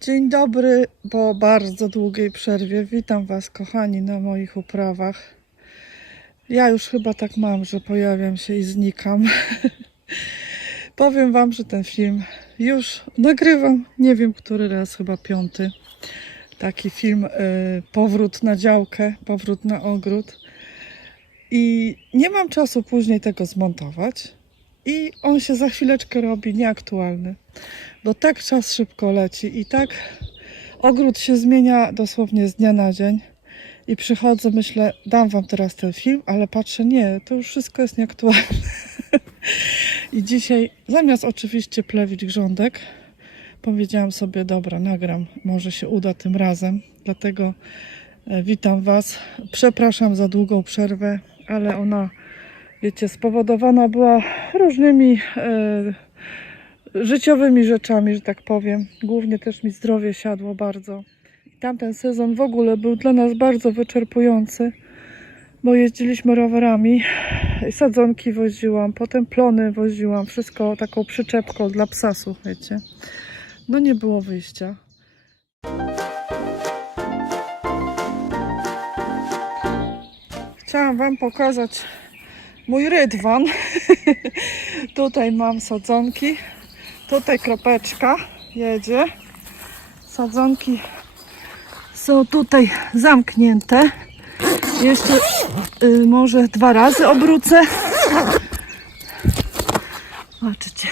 Dzień dobry po bardzo długiej przerwie. Witam Was, kochani, na moich uprawach. Ja już chyba tak mam, że pojawiam się i znikam. Powiem Wam, że ten film już nagrywam. Nie wiem, który raz, chyba 5. Taki film, powrót na działkę, powrót na ogród. I nie mam czasu później tego zmontować. I on się za chwileczkę robi nieaktualny. Bo tak czas szybko leci i tak ogród się zmienia dosłownie z dnia na dzień. I przychodzę, myślę, dam Wam teraz ten film, ale patrzę, nie, to już wszystko jest nieaktualne. I dzisiaj, zamiast oczywiście plewić grządek, powiedziałam sobie, dobra, nagram, może się uda tym razem. Dlatego witam Was. Przepraszam za długą przerwę, ale ona, wiecie, spowodowana była różnymi życiowymi rzeczami, że tak powiem. Głównie też mi zdrowie siadło bardzo. I tamten sezon w ogóle był dla nas bardzo wyczerpujący, bo jeździliśmy rowerami, sadzonki woziłam, potem plony woziłam, wszystko taką przyczepką dla psasów, wiecie. No nie było wyjścia. Chciałam Wam pokazać mój rydwan. Tutaj mam sadzonki. Tutaj kropeczka jedzie. Sadzonki są tutaj zamknięte. Jeszcze może 2 razy obrócę. Zobaczycie.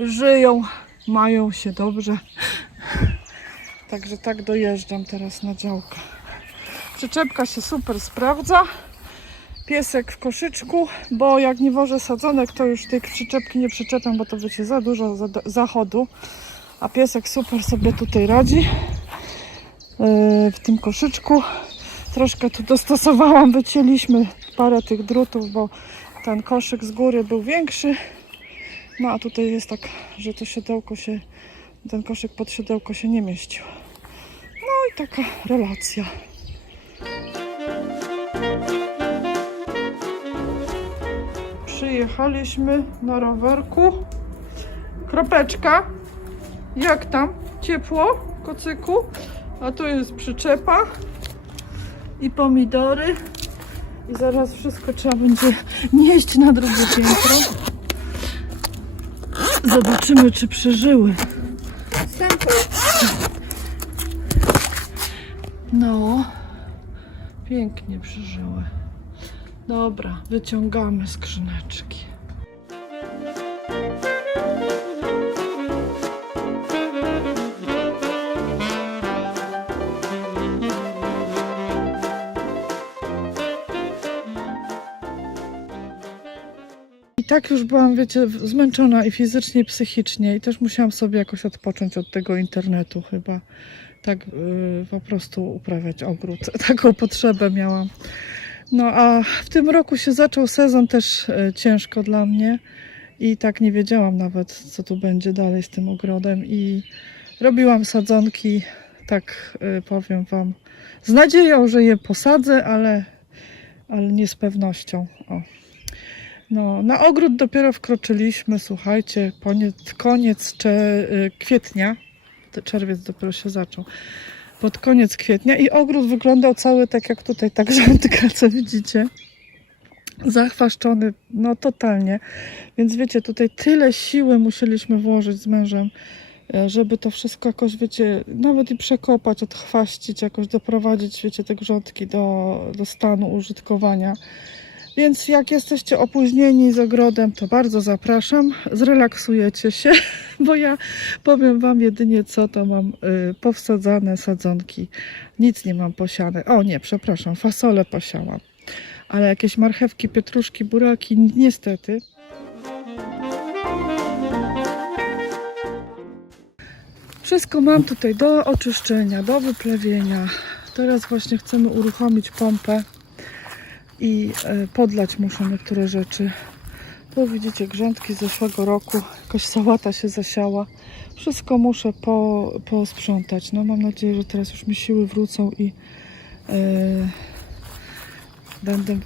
Żyją, mają się dobrze. Także tak dojeżdżam teraz na działkę. Przyczepka się super sprawdza. Piesek w koszyczku, bo jak nie wożę sadzonek, to już tej przyczepki nie przyczepiam, bo to wiecie, za dużo zachodu. A piesek super sobie tutaj radzi w tym koszyczku. Troszkę tu dostosowałam, wycięliśmy parę tych drutów, bo ten koszyk z góry był większy. No a tutaj jest tak, że to siodełko się, ten koszyk pod siodełko się nie mieścił. No i taka relacja. Przyjechaliśmy na rowerku. Kropeczka. Jak tam? Ciepło, kocyku? A tu jest przyczepa i pomidory. I zaraz wszystko trzeba będzie nieść na drugie piętro. Zobaczymy, czy przeżyły. No, pięknie przeżyły. Dobra, wyciągamy skrzyneczki. I tak już byłam, wiecie, zmęczona i fizycznie, i psychicznie. I też musiałam sobie jakoś odpocząć od tego internetu chyba. Tak po prostu uprawiać ogród. Taką potrzebę miałam. No a w tym roku się zaczął sezon też ciężko dla mnie i tak nie wiedziałam nawet, co tu będzie dalej z tym ogrodem i robiłam sadzonki, tak powiem Wam, z nadzieją, że je posadzę, ale nie z pewnością. O. No, na ogród dopiero wkroczyliśmy, słuchajcie, koniec kwietnia, czerwiec dopiero się zaczął. Pod koniec kwietnia i ogród wyglądał cały tak jak tutaj, tak grządka, co widzicie. Zachwaszczony, no totalnie. Więc wiecie, tutaj tyle siły musieliśmy włożyć z mężem, żeby to wszystko jakoś, wiecie, nawet i przekopać, odchwaścić, jakoś doprowadzić, wiecie, te grządki do stanu użytkowania. Więc jak jesteście opóźnieni z ogrodem, to bardzo zapraszam, zrelaksujecie się, bo ja powiem Wam jedynie co, to mam powsadzane sadzonki, nic nie mam posiane. O nie, przepraszam, fasolę posiałam, ale jakieś marchewki, pietruszki, buraki, niestety. Wszystko mam tutaj do oczyszczenia, do wyplewienia. Teraz właśnie chcemy uruchomić pompę. I podlać muszę niektóre rzeczy. Tu widzicie grządki z zeszłego roku. Jakaś sałata się zasiała. Wszystko muszę posprzątać. No mam nadzieję, że teraz już mi siły wrócą i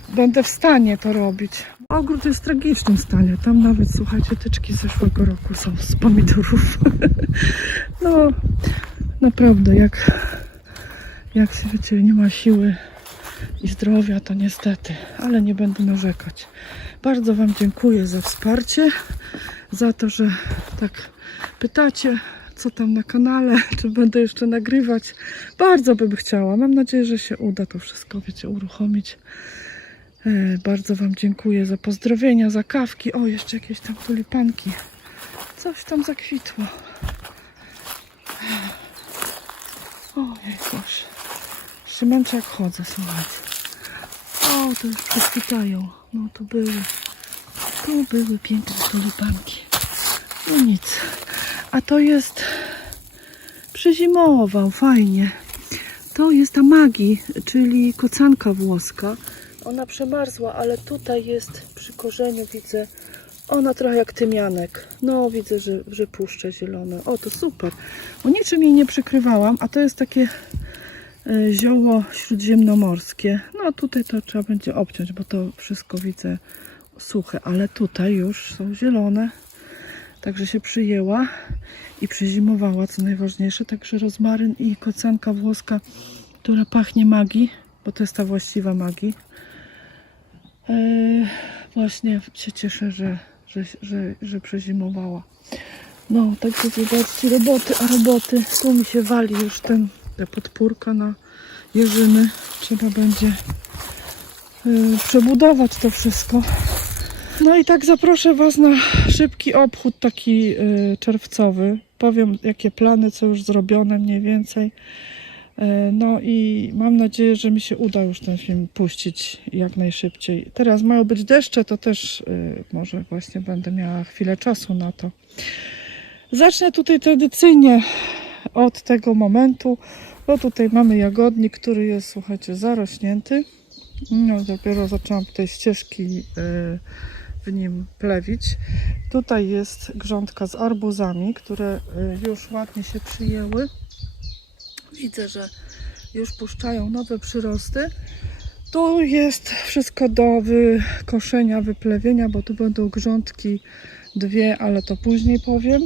będę w stanie to robić. Ogród jest w tragicznym stanie. Tam nawet, słuchajcie, tyczki z zeszłego roku są z pomidorów. No, Naprawdę, jak się wiecie, nie ma siły i zdrowia, to niestety, ale nie będę narzekać. Bardzo Wam dziękuję za wsparcie, za to, że tak pytacie, co tam na kanale, czy będę jeszcze nagrywać. Bardzo bym chciała. Mam nadzieję, że się uda to wszystko, wiecie, uruchomić. Bardzo Wam dziękuję za pozdrowienia, za kawki. O, jeszcze jakieś tam tulipanki. Coś tam zakwitło. Ojej, gosh. Szymęczę jak chodzę, słuchajcie. O, to już przekwitają. No, tu były piękne tulipanki. No nic. A to jest przyzimował, fajnie. To jest ta Magii, czyli kocanka włoska. Ona przemarzła, ale tutaj jest przy korzeniu, widzę, ona trochę jak tymianek. No, widzę, że puszcze zielone. O, to super. O niczym jej nie przykrywałam, a to jest takie zioło śródziemnomorskie. No, tutaj to trzeba będzie obciąć, bo to wszystko widzę suche, ale tutaj już są zielone. Także się przyjęła i przezimowała, co najważniejsze. Także rozmaryn i kocanka włoska, która pachnie Magii, bo to jest ta właściwa Magii. Właśnie się cieszę, że przezimowała. No, także zobaczcie, roboty. Tu mi się wali już ta podpórka na jeżyny. Trzeba będzie przebudować to wszystko. No i tak zaproszę Was na szybki obchód taki czerwcowy. Powiem, jakie plany, co już zrobione mniej więcej. No i mam nadzieję, że mi się uda już ten film puścić jak najszybciej. Teraz mają być deszcze, to też może właśnie będę miała chwilę czasu na to. Zacznę tutaj tradycyjnie od tego momentu, bo tutaj mamy jagodnik, który jest, słuchajcie, zarośnięty. No, dopiero zaczęłam tutaj ścieżki w nim plewić. Tutaj jest grządka z arbuzami, które już ładnie się przyjęły. Widzę, że już puszczają nowe przyrosty. Tu jest wszystko do wykoszenia, wyplewienia, bo tu będą grządki dwie, ale to później powiem.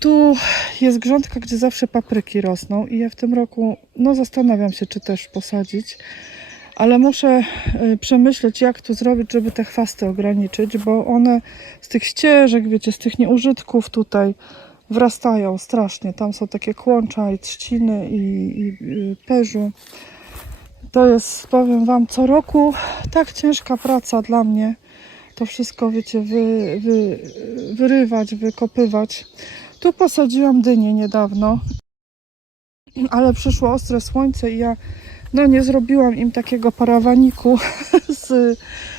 Tu jest grządka, gdzie zawsze papryki rosną i ja w tym roku zastanawiam się, czy też posadzić. Ale muszę przemyśleć, jak to zrobić, żeby te chwasty ograniczyć, bo one z tych ścieżek, wiecie, z tych nieużytków tutaj wrastają strasznie. Tam są takie kłącza i trzciny i perzu. To jest, powiem Wam, co roku tak ciężka praca dla mnie. To wszystko, wiecie, wyrywać, wykopywać. Tu posadziłam dynię niedawno, ale przyszło ostre słońce i ja nie zrobiłam im takiego parawaniku z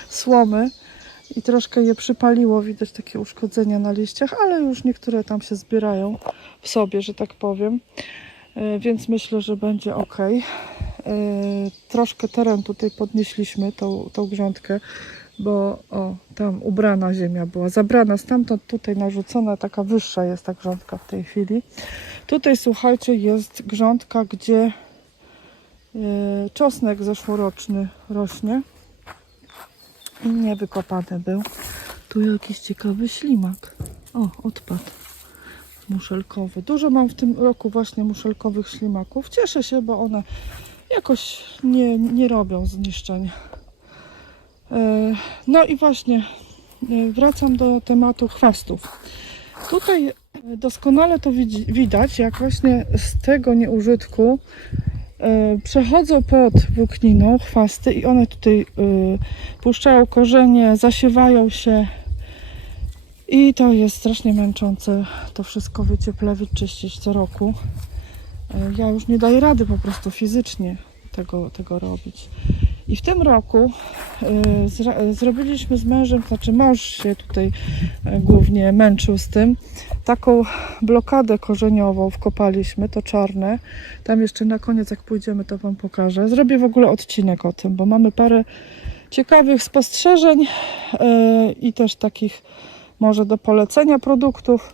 słomy i troszkę je przypaliło, widać takie uszkodzenia na liściach, ale już niektóre tam się zbierają w sobie, że tak powiem, więc myślę, że będzie ok. Troszkę teren tutaj podnieśliśmy, tą grządkę, bo tam ubrana ziemia była zabrana, stamtąd tutaj narzucona, taka wyższa jest ta grządka w tej chwili. Tutaj, słuchajcie, jest grządka, gdzie czosnek zeszłoroczny rośnie. Nie wykopany był. Tu jakiś ciekawy ślimak. O, odpadł. Muszelkowy. Dużo mam w tym roku właśnie muszelkowych ślimaków. Cieszę się, bo one jakoś nie robią zniszczeń. No i właśnie wracam do tematu chwastów. Tutaj doskonale to widać, jak właśnie z tego nieużytku przechodzą pod włókniną chwasty i one tutaj puszczają korzenie, zasiewają się i to jest strasznie męczące. To wszystko, wiecie, plewić, czyścić co roku. Ja już nie daję rady po prostu fizycznie tego robić. I w tym roku zrobiliśmy z mężem, znaczy mąż się tutaj głównie męczył z tym, taką blokadę korzeniową wkopaliśmy, to czarne. Tam jeszcze na koniec, jak pójdziemy, to Wam pokażę. Zrobię w ogóle odcinek o tym, bo mamy parę ciekawych spostrzeżeń i też takich może do polecenia produktów.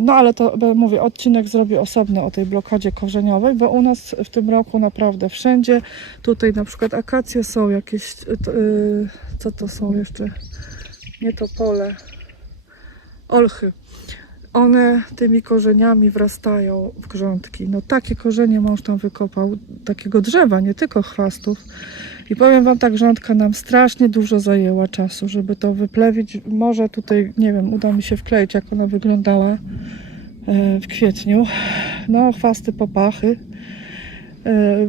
No ale to mówię, odcinek zrobię osobno o tej blokadzie korzeniowej, bo u nas w tym roku naprawdę wszędzie, tutaj na przykład akacje są jakieś, co to są jeszcze, nie topole, olchy. one tymi korzeniami wrastają w grządki. No takie korzenie mąż tam wykopał, takiego drzewa, nie tylko chwastów. I powiem wam tak, grządka nam strasznie dużo zajęła czasu, żeby to wyplewić. Może tutaj, nie wiem, uda mi się wkleić, jak ona wyglądała w kwietniu. No, chwasty, popachy.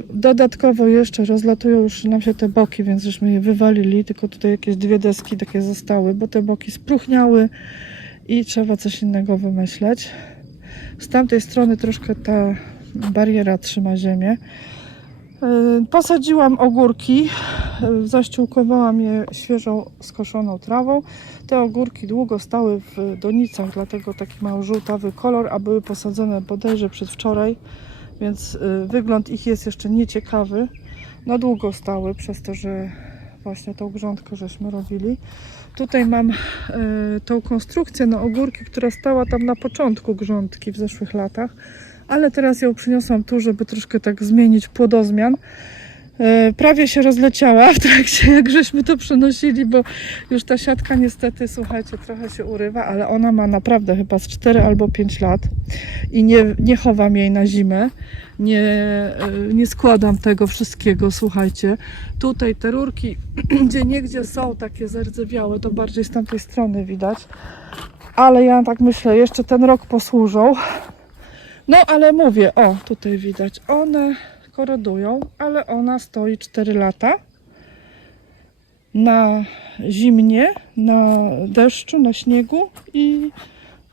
Dodatkowo jeszcze rozlatują już nam się te boki, więc żeśmy je wywalili, tylko tutaj jakieś 2 deski takie zostały, bo te boki spróchniały i trzeba coś innego wymyśleć. Z tamtej strony troszkę ta bariera trzyma ziemię. Posadziłam ogórki, zaściółkowałam je świeżą skoszoną trawą. Te ogórki długo stały w donicach, dlatego taki mały żółtawy kolor, a były posadzone bodajże przedwczoraj, więc wygląd ich jest jeszcze nieciekawy. No długo stały, przez to, że właśnie tą grządkę żeśmy robili. Tutaj mam tą konstrukcję na ogórki, która stała tam na początku grządki w zeszłych latach, ale teraz ją przyniosłam tu, żeby troszkę tak zmienić płodozmian. Prawie się rozleciała w trakcie, jak żeśmy to przenosili, bo już ta siatka niestety, słuchajcie, trochę się urywa, ale ona ma naprawdę chyba z 4 albo 5 lat i nie chowam jej na zimę, nie składam tego wszystkiego, słuchajcie. Tutaj te rurki, gdzie niegdzie są takie zardzewiałe, to bardziej z tamtej strony widać, ale ja tak myślę, jeszcze ten rok posłużą. No ale mówię, o tutaj widać, one korodują, ale ona stoi 4 lata na zimnie, na deszczu, na śniegu i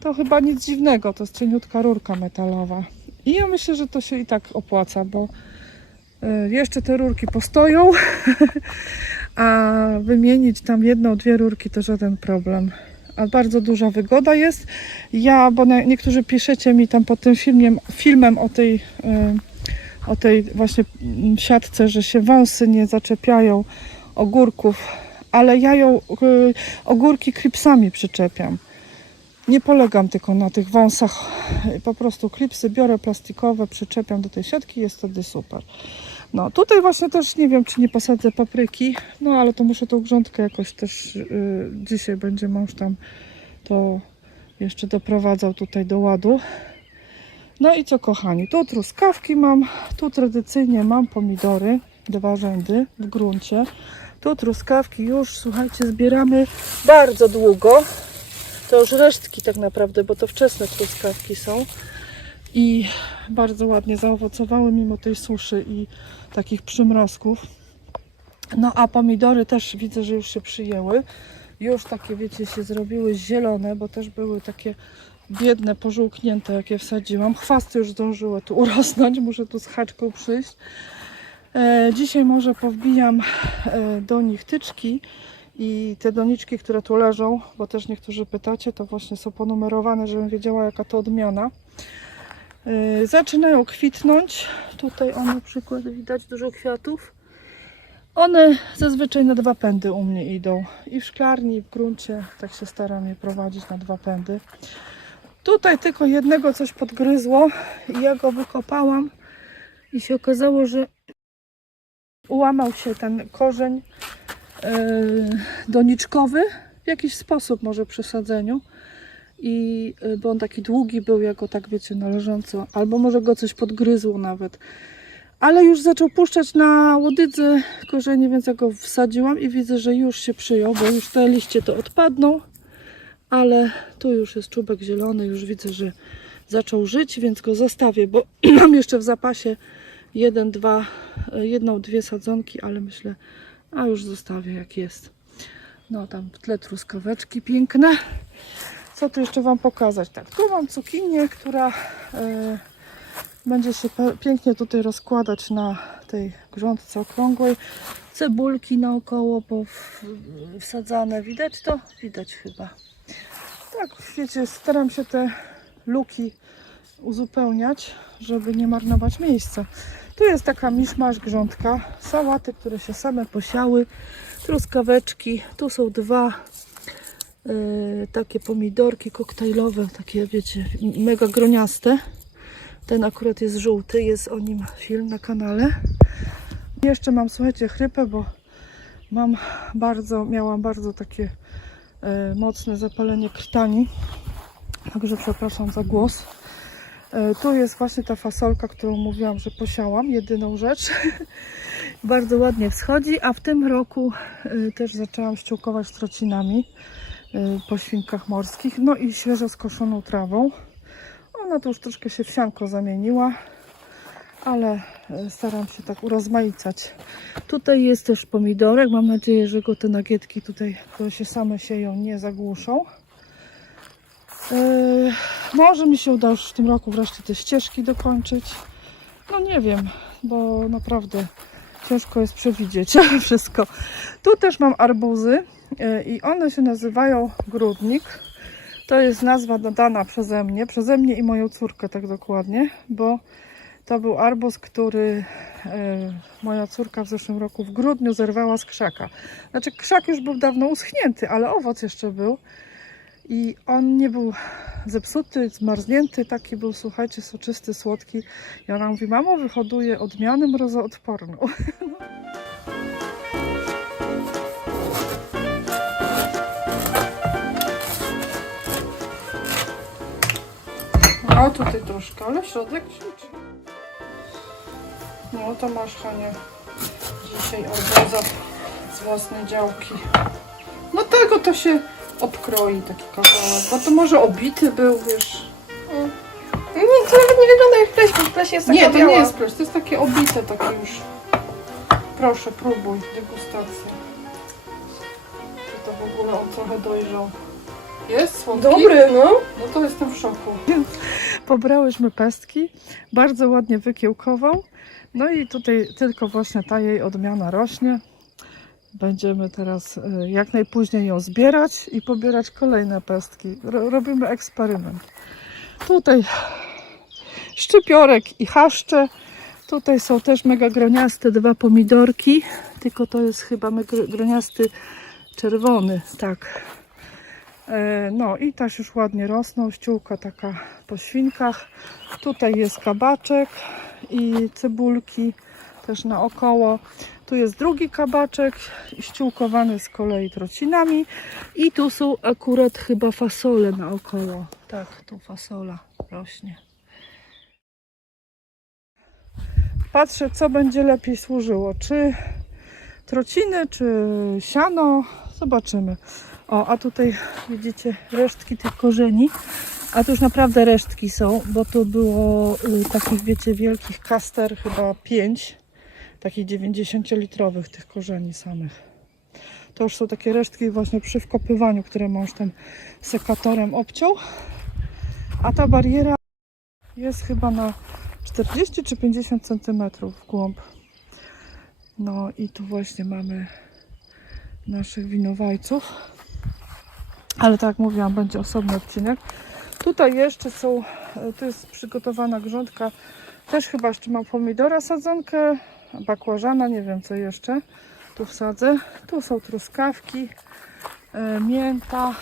to chyba nic dziwnego, to jest cieniutka rurka metalowa. I ja myślę, że to się i tak opłaca, bo jeszcze te rurki postoją, a wymienić tam 1, 2 rurki to żaden problem. A bardzo duża wygoda jest. Bo niektórzy piszecie mi tam pod tym filmem o tej właśnie siatce, że się wąsy nie zaczepiają ogórków, ale ja ogórki klipsami przyczepiam. Nie polegam tylko na tych wąsach, po prostu klipsy biorę plastikowe, przyczepiam do tej siatki, jest wtedy super. No tutaj właśnie też nie wiem, czy nie posadzę papryki, no ale to muszę tą grządkę jakoś też, dzisiaj będzie mąż tam to jeszcze doprowadzał tutaj do ładu. No i co kochani, tu truskawki mam, tu tradycyjnie mam pomidory, 2 rzędy w gruncie. Tu truskawki już, słuchajcie, zbieramy bardzo długo. To już resztki tak naprawdę, bo to wczesne truskawki są. I bardzo ładnie zaowocowały mimo tej suszy i takich przymrozków. No a pomidory też widzę, że już się przyjęły. Już takie, wiecie, się zrobiły zielone, bo też były takie biedne, pożółknięte, jakie wsadziłam. Chwasty już zdążyły tu urosnąć, muszę tu z haczką przyjść. Dzisiaj może powbijam do nich tyczki i te doniczki, które tu leżą, bo też niektórzy pytacie, to właśnie są ponumerowane, żebym wiedziała, jaka to odmiana. Zaczynają kwitnąć. Tutaj na przykład widać dużo kwiatów. One zazwyczaj na 2 pędy u mnie idą. I w szklarni, i w gruncie. Tak się staram je prowadzić na 2 pędy. Tutaj tylko jednego coś podgryzło i ja go wykopałam i się okazało, że ułamał się ten korzeń doniczkowy w jakiś sposób, może przy sadzeniu. Bo on taki długi był, jak go tak, wiecie, należąco, albo może go coś podgryzło nawet. Ale już zaczął puszczać na łodydze korzenie, więc ja go wsadziłam i widzę, że już się przyjął, bo już te liście to odpadną. Ale tu już jest czubek zielony, już widzę, że zaczął żyć, więc go zostawię, bo mam jeszcze w zapasie 1, 2 sadzonki, ale myślę, a już zostawię jak jest. No tam w tle truskaweczki piękne. Co tu jeszcze wam pokazać? Tak, tu mam cukinię, która będzie się pięknie tutaj rozkładać na tej grządce okrągłej. Cebulki naokoło wsadzane. Widać to? Widać chyba. Tak, wiecie, staram się te luki uzupełniać, żeby nie marnować miejsca. Tu jest taka miszmasz grządka, sałaty, które się same posiały, truskaweczki. Tu są 2 takie pomidorki koktajlowe, takie, wiecie, mega groniaste. Ten akurat jest żółty, jest o nim film na kanale. Jeszcze mam, słuchajcie, chrypę, bo miałam bardzo takie mocne zapalenie krtani Także przepraszam za głos. Tu jest właśnie ta fasolka, którą mówiłam, że posiałam, jedyną rzecz. Bardzo ładnie wschodzi, a w tym roku też zaczęłam ściółkować trocinami po świnkach morskich. No i świeżo skoszoną trawą. Ona to już troszkę się w sianko zamieniła, ale staram się tak urozmaicać. Tutaj jest też pomidorek. Mam nadzieję, że go te nagietki tutaj, które się same sieją, nie zagłuszą. Może mi się uda już w tym roku wreszcie te ścieżki dokończyć. No nie wiem, bo naprawdę ciężko jest przewidzieć wszystko. Tu też mam arbuzy i one się nazywają Grudnik. To jest nazwa dana przeze mnie i moją córkę tak dokładnie, bo to był arbuz, który moja córka w zeszłym roku w grudniu zerwała z krzaka. Znaczy krzak już był dawno uschnięty, ale owoc jeszcze był. I on nie był zepsuty, zmarznięty, taki był, słuchajcie, soczysty, słodki. I ona mówi: mamo, wyhoduję odmianę mrozoodporną. A tutaj troszkę, ale środek ćwiczy. No to masz, Hania, dzisiaj arbuza z własnej działki. No tego to się obkroi taki kawałek, bo to może obity był, wiesz. Nie, to nawet nie wygląda jak pleśń, bo pleśń jest taka Nie, to biała. nie jest pleśń, to jest takie obite, takie już. Proszę, próbuj, degustacja. Czy to w ogóle on trochę dojrzał? Jest słodki? Dobry, no. No to jestem w szoku. Pobrałyśmy pestki, bardzo ładnie wykiełkował. No i tutaj tylko właśnie ta jej odmiana rośnie. Będziemy teraz jak najpóźniej ją zbierać i pobierać kolejne pestki. Robimy eksperyment. Tutaj szczypiorek i chaszcze. Tutaj są też mega groniaste dwa pomidorki. Tylko to jest chyba mega groniasty czerwony. Tak. No i też już ładnie rosną. Ściółka taka po świnkach. Tutaj jest kabaczek i cebulki też naokoło. Tu jest drugi kabaczek, ściółkowany z kolei trocinami. I tu są akurat chyba fasole naokoło. Tak, tu fasola rośnie. Patrzę, co będzie lepiej służyło. Czy trociny, czy siano. Zobaczymy. O, a tutaj widzicie resztki tych korzeni. A tu już naprawdę resztki są, bo tu było takich, wiecie, wielkich kaster, chyba 5. Takich 90-litrowych tych korzeni samych. To już są takie resztki właśnie przy wkopywaniu, które mąż tam sekatorem obciął. A ta bariera jest chyba na 40 czy 50 cm w głąb. No i tu właśnie mamy naszych winowajców. Ale tak jak mówiłam, będzie osobny odcinek. Tutaj jeszcze są, tu jest przygotowana grządka. Też chyba jeszcze mam pomidora sadzonkę, bakłażana, nie wiem co jeszcze. Tu wsadzę. Tu są truskawki, mięta,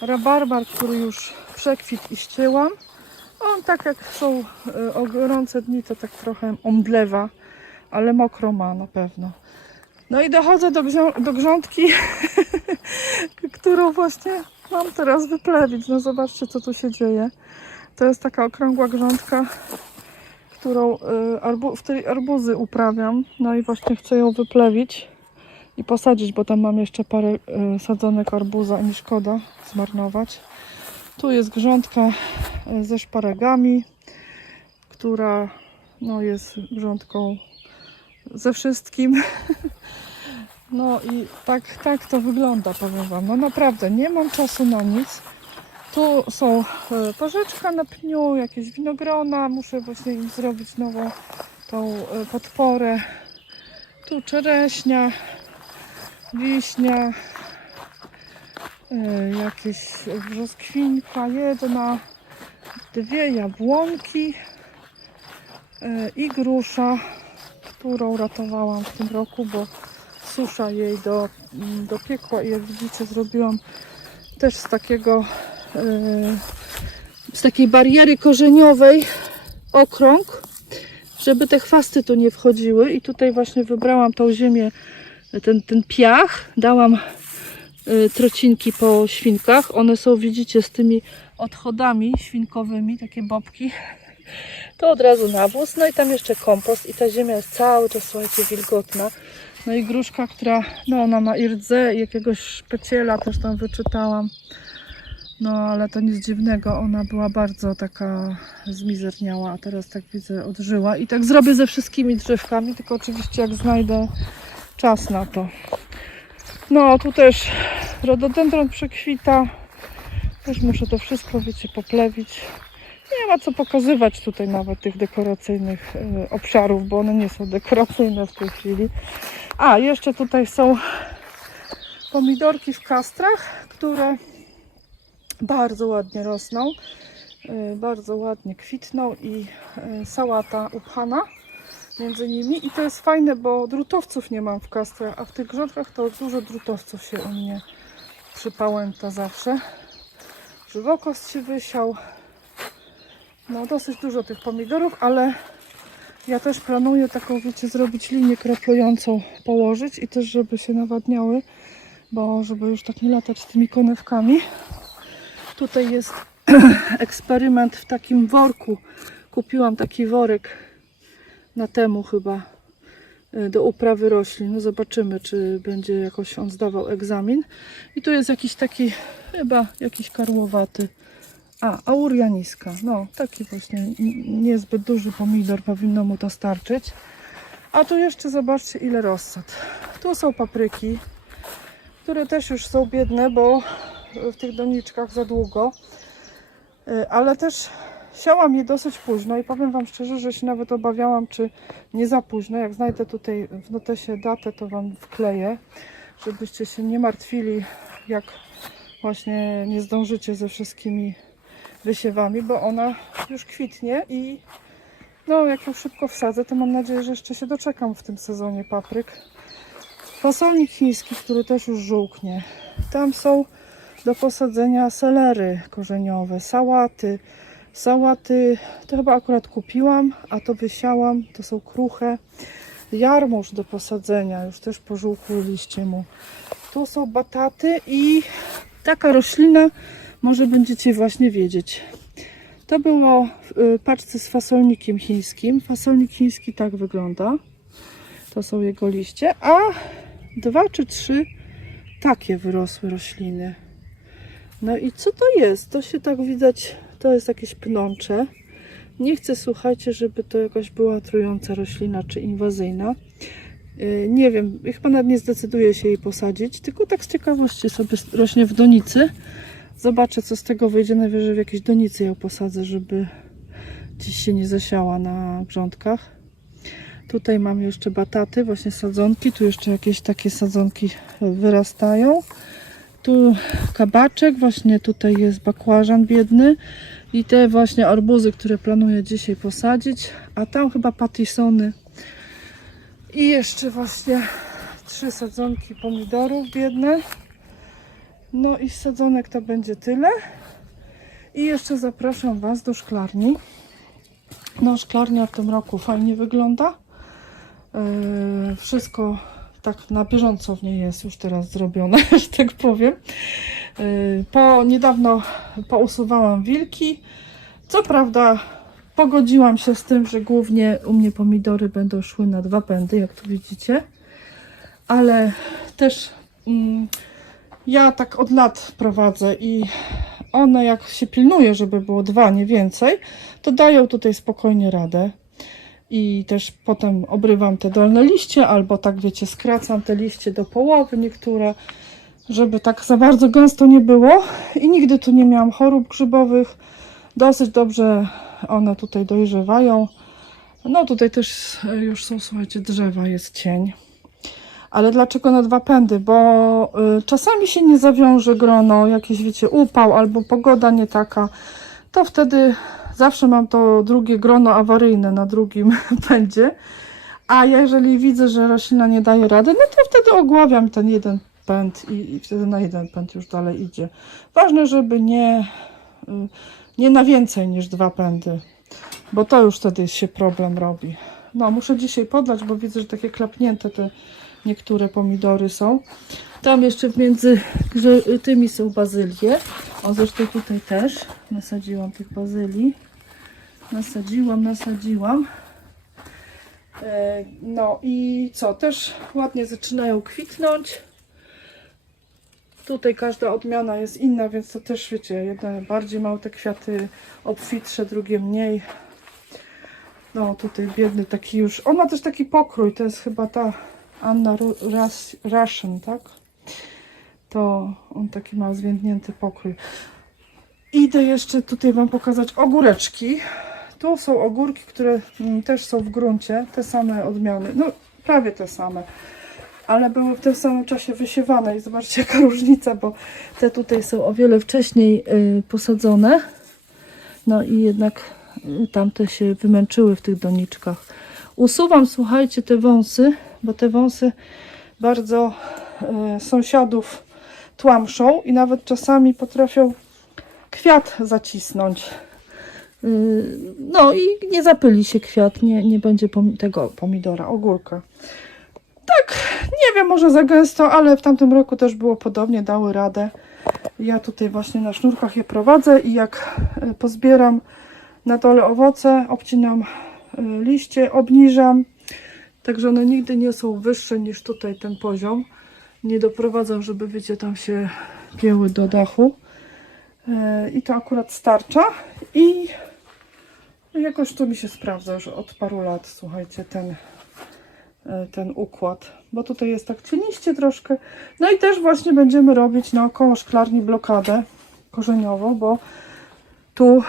rabarbar, który już przekwitł i ścięłam. On tak jak są gorące dni, to tak trochę omdlewa, ale mokro ma na pewno. No i dochodzę do grządki, którą właśnie mam teraz wyplewić. No zobaczcie, co tu się dzieje. To jest taka okrągła grządka, w której arbuzy uprawiam. No i właśnie chcę ją wyplewić i posadzić, bo tam mam jeszcze parę sadzonek arbuza i mi szkoda zmarnować. Tu jest grządka ze szparagami, która no, jest grządką ze wszystkim. No i tak to wygląda, powiem wam. No naprawdę, nie mam czasu na nic. Tu są porzeczka na pniu, jakieś winogrona. Muszę właśnie im zrobić nową tą podporę. Tu czereśnia, wiśnia, jakieś brzoskwinka, jedna, dwie jabłonki i grusza, którą ratowałam w tym roku, bo susza jej dopiekła i jak widzicie zrobiłam też z takiej bariery korzeniowej okrąg, żeby te chwasty tu nie wchodziły i tutaj właśnie wybrałam tą ziemię, ten piach, dałam trocinki po świnkach. One są, widzicie, z tymi odchodami świnkowymi, takie bobki. To od razu nawóz, no i tam jeszcze kompost i ta ziemia jest cały czas, słuchajcie, wilgotna. No i gruszka, która, no ona ma i rdze i jakiegoś szpeciela, też tam wyczytałam. No ale to nic dziwnego, ona była bardzo taka zmizerniała, a teraz tak widzę odżyła. I tak zrobię ze wszystkimi drzewkami, tylko oczywiście jak znajdę czas na to. No tu też rododendron przekwita. Też muszę to wszystko, wiecie, poplewić. Nie ma co pokazywać tutaj nawet tych dekoracyjnych obszarów, bo one nie są dekoracyjne w tej chwili. A, jeszcze tutaj są pomidorki w kastrach, które bardzo ładnie rosną, bardzo ładnie kwitną i sałata upchana między nimi. I to jest fajne, bo drutowców nie mam w kastrach, a w tych grządkach to dużo drutowców się u mnie przypałęta zawsze. Żywokost się wysiał. No dosyć dużo tych pomidorów, ale ja też planuję taką, wiecie, zrobić linię kroplującą, położyć i też żeby się nawadniały, bo żeby już tak nie latać z tymi konewkami. Tutaj jest eksperyment w takim worku. Kupiłam taki worek na temu chyba do uprawy roślin. No zobaczymy, czy będzie jakoś on zdawał egzamin. I tu jest jakiś taki, chyba jakiś karłowaty. Aurianiska. No, taki właśnie niezbyt duży pomidor, powinno mu to starczyć. A tu jeszcze zobaczcie, ile rozsad. Tu są papryki, które też już są biedne, bo w tych doniczkach za długo. Ale też siałam je dosyć późno i powiem wam szczerze, że się nawet obawiałam, czy nie za późno. Jak znajdę tutaj w notesie datę, to wam wkleję, żebyście się nie martwili, jak właśnie nie zdążycie ze wszystkimi wysiewami, bo ona już kwitnie i no jak ją szybko wsadzę, to mam nadzieję, że jeszcze się doczekam w tym sezonie papryk. Fasolnik chiński, który też już żółknie. Tam są do posadzenia selery korzeniowe, sałaty. Sałaty to chyba akurat kupiłam, a to wysiałam, to są kruche. Jarmuż do posadzenia, już też pożółkły liście mu. Tu są bataty i taka roślina, może będziecie właśnie wiedzieć. To było w paczce z fasolnikiem chińskim. Fasolnik chiński tak wygląda. To są jego liście, a 2 czy 3 takie wyrosłe rośliny. No i co to jest? To się tak widać, to jest jakieś pnącze. Nie chcę, słuchajcie, żeby to jakaś była trująca roślina czy inwazyjna. Nie wiem, chyba nawet nie zdecyduję się jej posadzić, tylko tak z ciekawości sobie rośnie w donicy. Zobaczę, co z tego wyjdzie. Najwyżej w jakiejś donicy ją posadzę, żeby gdzieś się nie zasiała na grządkach. Tutaj mam jeszcze bataty, właśnie sadzonki. Tu jeszcze jakieś takie sadzonki wyrastają. Tu kabaczek, właśnie tutaj jest bakłażan biedny. I te właśnie arbuzy, które planuję dzisiaj posadzić. A tam chyba patisony. I jeszcze właśnie 3 sadzonki pomidorów biedne. No i z sadzonek to będzie tyle. I jeszcze zapraszam was do szklarni. No szklarnia w tym roku fajnie wygląda. Wszystko tak na bieżąco w niej jest już teraz zrobione, że tak powiem. Niedawno pousuwałam wilki. Co prawda pogodziłam się z tym, że głównie u mnie pomidory będą szły na 2 pędy, jak tu widzicie. Ale też ja tak od lat prowadzę i one jak się pilnuje, żeby było 2, nie więcej, to dają tutaj spokojnie radę. I też potem obrywam te dolne liście, albo tak wiecie, skracam te liście do połowy niektóre, żeby tak za bardzo gęsto nie było. I nigdy tu nie miałam chorób grzybowych. Dosyć dobrze one tutaj dojrzewają. No tutaj też już są, słuchajcie, drzewa, jest cień. Ale dlaczego na 2 pędy? Bo czasami się nie zawiąże grono, jakiś wiecie, upał albo pogoda nie taka, to wtedy zawsze mam to drugie grono awaryjne na drugim pędzie. A jeżeli widzę, że roślina nie daje rady, no to wtedy ogławiam ten 1 pęd i wtedy na 1 pęd już dalej idzie. Ważne, żeby nie na więcej niż 2 pędy, bo to już wtedy się problem robi. No, muszę dzisiaj podlać, bo widzę, że takie klapnięte te niektóre pomidory są. Tam jeszcze między tymi są bazylie. O, zresztą tutaj też nasadziłam tych bazylii. Nasadziłam. No i co? Też ładnie zaczynają kwitnąć. Tutaj każda odmiana jest inna, więc to też wiecie, jedne bardziej mają te kwiaty obfitsze, drugie mniej. No tutaj biedny taki już. On ma też taki pokrój, to jest chyba ta Anna Russian, tak? To on taki ma zwiędnięty pokrój. Idę jeszcze tutaj wam pokazać ogóreczki. Tu są ogórki, które też są w gruncie, te same odmiany, no prawie te same, ale były w tym samym czasie wysiewane i zobaczcie jaka różnica, bo te tutaj są o wiele wcześniej posadzone, no i jednak tamte się wymęczyły w tych doniczkach. Usuwam, słuchajcie, te wąsy, bo te wąsy bardzo sąsiadów tłamszą i nawet czasami potrafią kwiat zacisnąć. No i nie zapyli się kwiat, nie będzie tego pomidora, ogórka. Tak, nie wiem, może za gęsto, ale w tamtym roku też było podobnie, dały radę. Ja tutaj właśnie na sznurkach je prowadzę i jak pozbieram na dole owoce, obcinam liście, obniżam. Także one nigdy nie są wyższe niż tutaj ten poziom. Nie doprowadzam, żeby wiecie, tam się pieły do dachu. I to akurat starcza i jakoś to mi się sprawdza już od paru lat, słuchajcie, ten układ, bo tutaj jest tak cieniście troszkę. No i też właśnie będziemy robić naokoło szklarni blokadę korzeniową, bo tu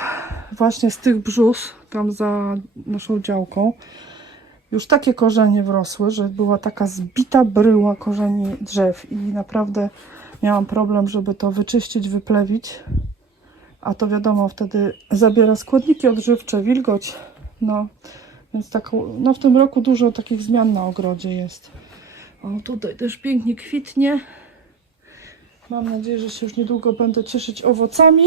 właśnie z tych brzus, tam za naszą działką, już takie korzenie wrosły, że była taka zbita bryła korzeni drzew i naprawdę miałam problem, żeby to wyczyścić, wyplewić. A to wiadomo, wtedy zabiera składniki odżywcze, wilgoć. No, więc tak, no w tym roku dużo takich zmian na ogrodzie jest. O, tutaj też pięknie kwitnie. Mam nadzieję, że się już niedługo będę cieszyć owocami.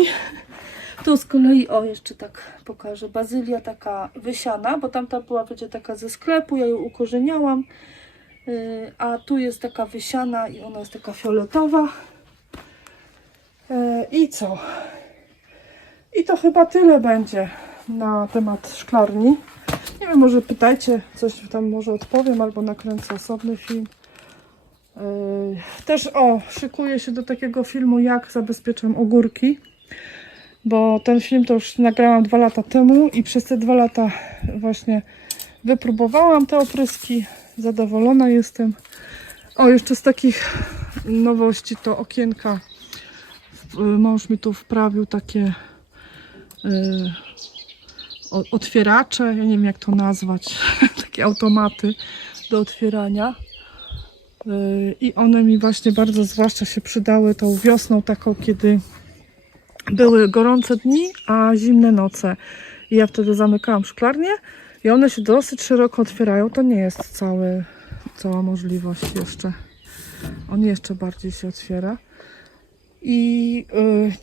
Tu z kolei, o jeszcze tak pokażę, bazylia taka wysiana, bo tamta była, wiecie, taka ze sklepu, ja ją ukorzeniałam. A tu jest taka wysiana i ona jest taka fioletowa. I co? I to chyba tyle będzie na temat szklarni. Nie wiem, może pytajcie, coś tam może odpowiem, albo nakręcę osobny film. Też szykuję się do takiego filmu, jak zabezpieczam ogórki, bo ten film to już nagrałam 2 lata temu i przez te 2 lata właśnie wypróbowałam te opryski. Zadowolona jestem. O, jeszcze z takich nowości to okienka. Mąż mi tu wprawił takie otwieracze, ja nie wiem jak to nazwać, takie automaty do otwierania. I one mi właśnie bardzo zwłaszcza się przydały tą wiosną taką, kiedy były gorące dni, a zimne noce. I ja wtedy zamykałam szklarnię i one się dosyć szeroko otwierają. To nie jest cała możliwość jeszcze. On jeszcze bardziej się otwiera. I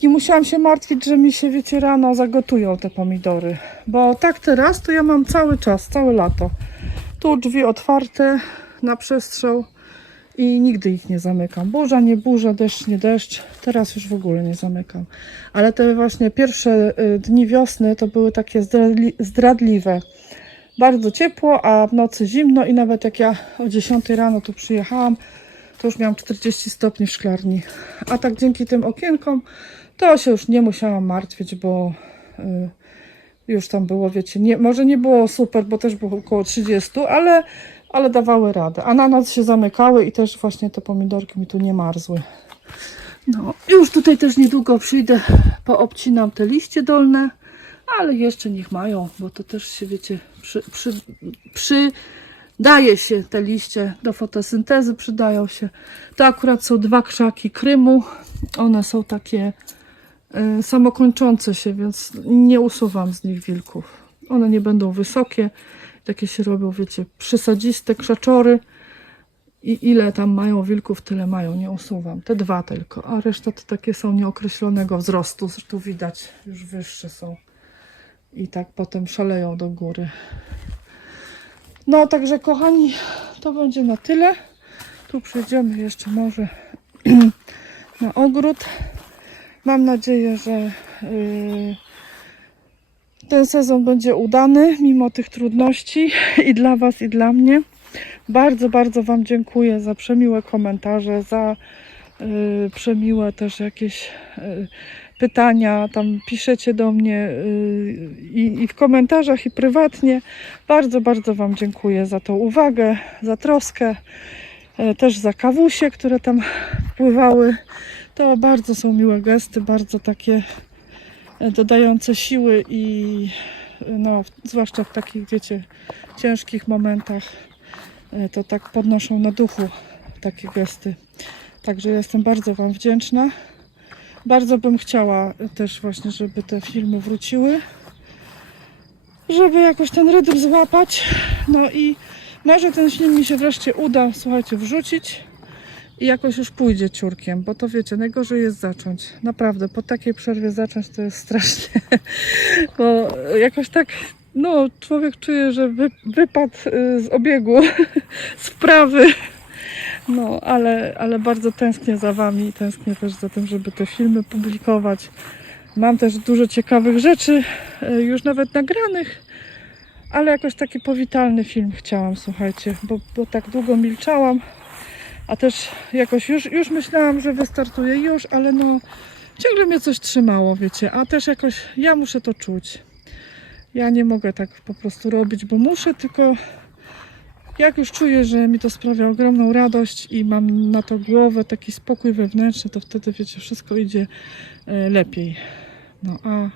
nie musiałam się martwić, że mi się, wiecie, rano zagotują te pomidory. Bo tak teraz to ja mam cały czas, całe lato. Tu drzwi otwarte na przestrzał i nigdy ich nie zamykam. Burza, nie burza, deszcz, nie deszcz. Teraz już w ogóle nie zamykam. Ale te właśnie pierwsze dni wiosny to były takie zdradliwe. Bardzo ciepło, a w nocy zimno i nawet jak ja o 10 rano tu przyjechałam, to już miałam 40 stopni w szklarni. A tak dzięki tym okienkom to się już nie musiałam martwić, bo już tam było, wiecie, może nie było super, bo też było około 30, ale dawały radę. A na noc się zamykały i też właśnie te pomidorki mi tu nie marzły. No, już tutaj też niedługo przyjdę, poobcinam te dolne, ale jeszcze niech mają, bo to też się, wiecie, przydaje się te liście do fotosyntezy, przydają się. To akurat są 2 krzaki krymu, one są takie samokończące się, więc nie usuwam z nich wilków. One nie będą wysokie, takie się robią, wiecie, przysadziste krzaczory i ile tam mają wilków, tyle mają, nie usuwam. Te 2 tylko, a reszta to takie są nieokreślonego wzrostu, zresztą widać, już wyższe są i tak potem szaleją do góry. No, także kochani, to będzie na tyle. Tu przejdziemy jeszcze może na ogród. Mam nadzieję, że ten sezon będzie udany, mimo tych trudności i dla Was, i dla mnie. Bardzo, bardzo Wam dziękuję za przemiłe komentarze, za przemiłe też jakieś pytania. Tam piszecie do mnie i w komentarzach, i prywatnie. Bardzo, bardzo Wam dziękuję za tą uwagę, za troskę, też za kawusie, które tam wpływały. To bardzo są miłe gesty, bardzo takie dodające siły i no, zwłaszcza w takich, wiecie, ciężkich momentach to tak podnoszą na duchu takie gesty. Także jestem bardzo Wam wdzięczna. Bardzo bym chciała też właśnie, żeby te filmy wróciły, żeby jakoś ten rytm złapać. No i może ten film mi się wreszcie uda, słuchajcie, wrzucić i jakoś już pójdzie ciurkiem, bo to wiecie, najgorzej jest zacząć. Naprawdę, po takiej przerwie zacząć to jest strasznie, bo jakoś tak, no, człowiek czuje, że wypadł z obiegu, z wprawy. No, ale bardzo tęsknię za Wami, tęsknię też za tym, żeby te filmy publikować. Mam też dużo ciekawych rzeczy, już nawet nagranych, ale jakoś taki powitalny film chciałam, słuchajcie, bo tak długo milczałam, a też jakoś już myślałam, że wystartuję już, ale no ciągle mnie coś trzymało, wiecie, a też jakoś ja muszę to czuć. Ja nie mogę tak po prostu robić, bo muszę, tylko jak już czuję, że mi to sprawia ogromną radość i mam na to głowę, taki spokój wewnętrzny, to wtedy, wiecie, wszystko idzie lepiej. No a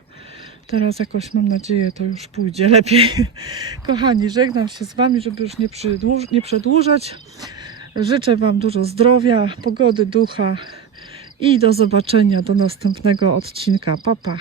teraz jakoś, mam nadzieję, to już pójdzie lepiej. Kochani, żegnam się z Wami, żeby już nie przedłużać. Życzę Wam dużo zdrowia, pogody ducha i do zobaczenia do następnego odcinka. Pa, pa.